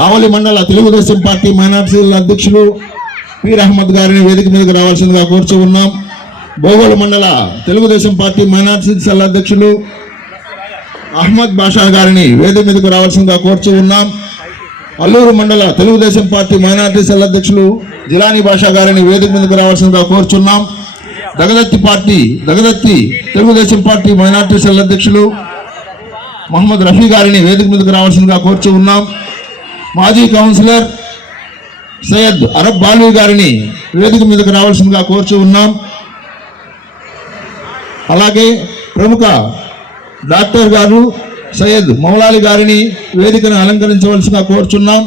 కావలి మండల తెలుగుదేశం పార్టీ మైనార్టీల అధ్యక్షులు పీర్ అహ్మద్ గారిని వేదిక మీదకి రావాల్సిందిగా కోర్చు ఉన్నాం. బోగోలు మండల తెలుగుదేశం పార్టీ మైనార్టీ సెల్ అధ్యక్షులు అహ్మద్ బాషా గారిని వేదిక మీదకు రావాల్సిందిగా కోర్చు ఉన్నాం. అల్లూరు మండల తెలుగుదేశం పార్టీ మైనార్టీ సెల్ అధ్యక్షులు జిలానీ బాషా గారిని వేదిక మీదకు రావాల్సిందిగా కోరుచున్నాం. దగదత్తి పార్టీ దగదత్తి తెలుగుదేశం పార్టీ మైనార్టీ సెల్ అధ్యక్షులు మహమ్మద్ రఫీ గారిని వేదిక మీదకు రావాల్సిందిగా కోర్చు ఉన్నాం. మాజీ కౌన్సిలర్ సయ్యద్ అరబ్ బాలు గారిని వేదిక మీదకు రావాల్సిందిగా కోర్చు ఉన్నాం. అలాగే ప్రముఖ డాక్టర్ గారు సయ్యద్ మౌలాలి గారిని వేదికను అలంకరించవలసిందిగా కోరుచున్నాం.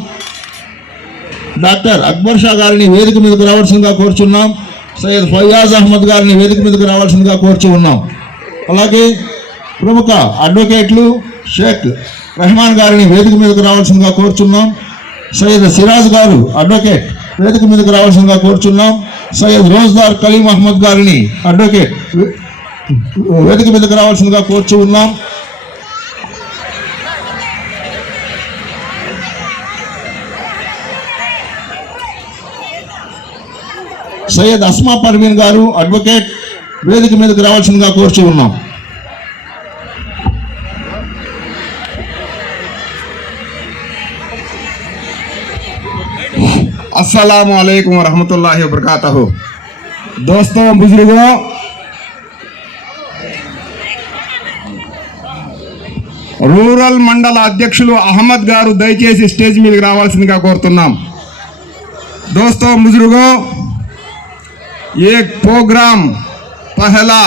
డాక్టర్ అక్బర్ షా గారిని వేదిక మీదకు రావాల్సిందిగా కోరుచున్నాం. సయ్యద్ ఫయాజ్ అహ్మద్ గారిని వేదిక మీదకు రావాల్సిందిగా కోరుచు ఉన్నాం. అలాగే ప్రముఖ అడ్వకేట్లు షేక్ రెహమాన్ గారిని వేదిక మీదకు రావాల్సిందిగా కోరుచున్నాం. సయ్యద్ సిరాజ్ గారు అడ్వకేట్ వేదిక మీదకు రావాల్సిందిగా కోరుచున్నాం. సయ్యద్ రోజ్దార్ కలీం అహ్మద్ గారిని అడ్వకేట్ వేదిక మీదకు రావాల్సిందిగా కోరుచు ఉన్నాం. సయ్యద్ అస్మా పర్వీన్ గారు అడ్వకేట్ వేదిక మీదకు రావాల్సిందిగా కోరుచు ఉన్నాం. अस्सलाम वालेकुम रहमतुल्लाहि वबरकातहू दोस्तों बुजुर्गों రూరల్ మండల అధ్యక్షులు అహ్మద్ గారు దయచేసి స్టేజ్ మీదకి రావాల్సిందిగా కోరుతున్నాం दोस्तों बुजुर्गों ये प्रोग्राम पहला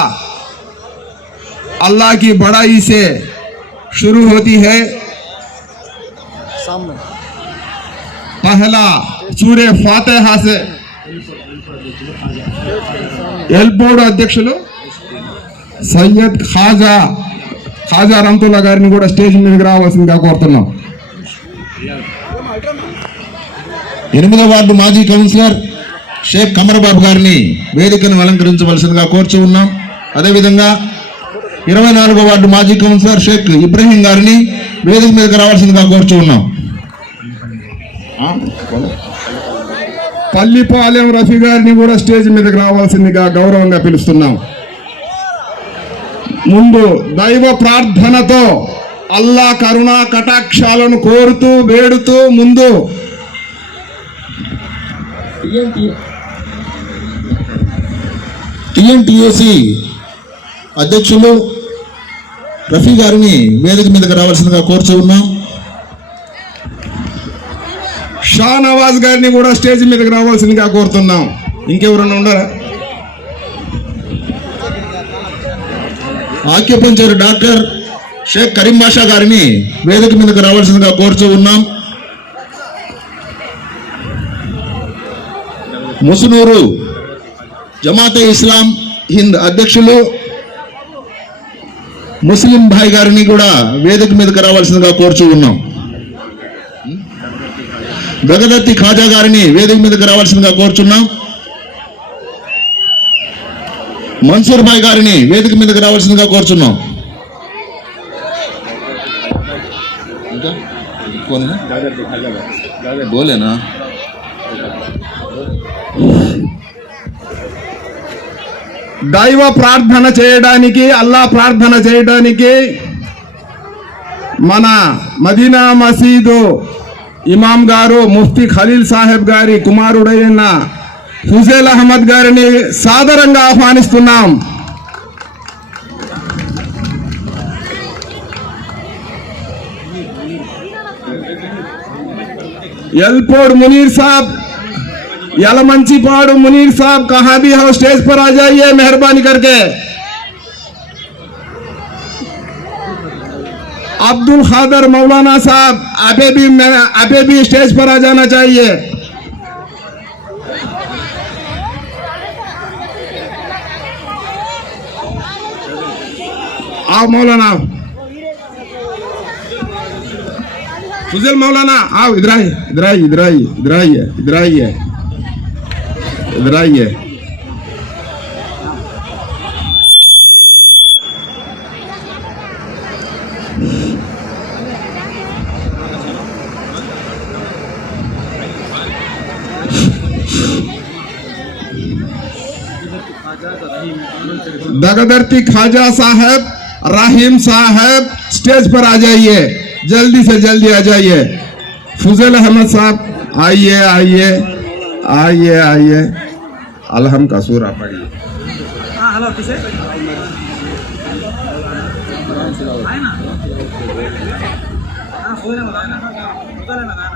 अल्लाह की बड़ाई से शुरू होती है पहला सूर्य फातेहा से ఎల్బోర్డ్ అధ్యక్షులు సయ్యద్ ఖాజా ఖాజా రంతుల్లా గారిని కూడా స్టేజ్ మీదకి రావాల్సిందిగా కోరుతున్నాం ఎనిమిదో వార్డు మాజీ కౌన్సిలర్ షేక్ కమరబాబు గారిని వేదికను అలంకరించవలసిందిగా కోర్చి ఉన్నాం అదేవిధంగా ఇరవై నాలుగో వార్డు మాజీ కౌన్సిలర్ షేక్ ఇబ్రహీం గారిని వేదిక మీదకి రావాల్సిందిగా కోర్చి ఉన్నాం పల్లిపాలెం రఫీ గారిని కూడా స్టేజ్ మీదకి రావాల్సిందిగా గౌరవంగా పిలుస్తున్నాం. ముందు దైవ ప్రార్థనతో అల్లా కరుణా కటాక్షాలను కోరుతూ వేడుతూ ముందు టిఎన్టీఏసి అధ్యక్షులు రఫీ గారిని వేదిక మీదకి రావాల్సిందిగా కోరుచూ ఉన్నాం. షానవాజ్ గారిని కూడా స్టేజ్ మీదకి రావాల్సిందిగా కోరుతున్నాం. ఇంకెవరన్నా ఉండరా ఆక్యుపంచర్ డాక్టర్ షేక్ కరీం బాషా గారిని వేదిక మీదకి రావాల్సిందిగా కోరుచూ ఉన్నాం. ముసునూరు జమాతే ఇస్లాం హింద్ అధ్యక్షులు ముస్లిం భాయ్ గారిని కూడా వేదిక మీదకి రావాల్సిందిగా కోరుచూ ఉన్నాం. గగదత్తి ఖాజా గారిని వేదిక మీదకి రావాల్సిందిగా కోరుచున్నాం. మన్సూర్ భాయ్ గారిని వేదిక మీదకి రావాల్సిందిగా కోరుచున్నాం. బోలేనా దైవ ప్రార్థన చేయడానికి అల్లా ప్రార్థన చేయడానికి మన మదీనా మసీదు ఇమాం గారు ముఫ్తీ ఖలీల్ సాహెబ్ గారి కుమారుడైన హుజేల్ అహ్మద్ గారిని సాదరంగా ఆహ్వానిస్తున్నాం एलपोड मुनीर साहब यलमंचीपाड़ मुनीर साहब कहाँ भी हो स्टेज पर आ जाइए मेहरबानी करके अब्दुल खादर मौलाना साहब अभी भी अभी भी स्टेज पर आ जाना चाहिए। आओ मौलाना। फुजल मौलाना, आओ, इधर आइए इधर आइए इधर आइए इधर आइए इधर आइए इधर आइए। दगदर्ती खाजा साहब, राहिम साहब, स्टेज पर आ जाइए। जल्दी से जल्दी आ जाइए। फजल अहमद साहब, आइए आइए आइए आइए। अलहम का सूरा पढ़िए। ना।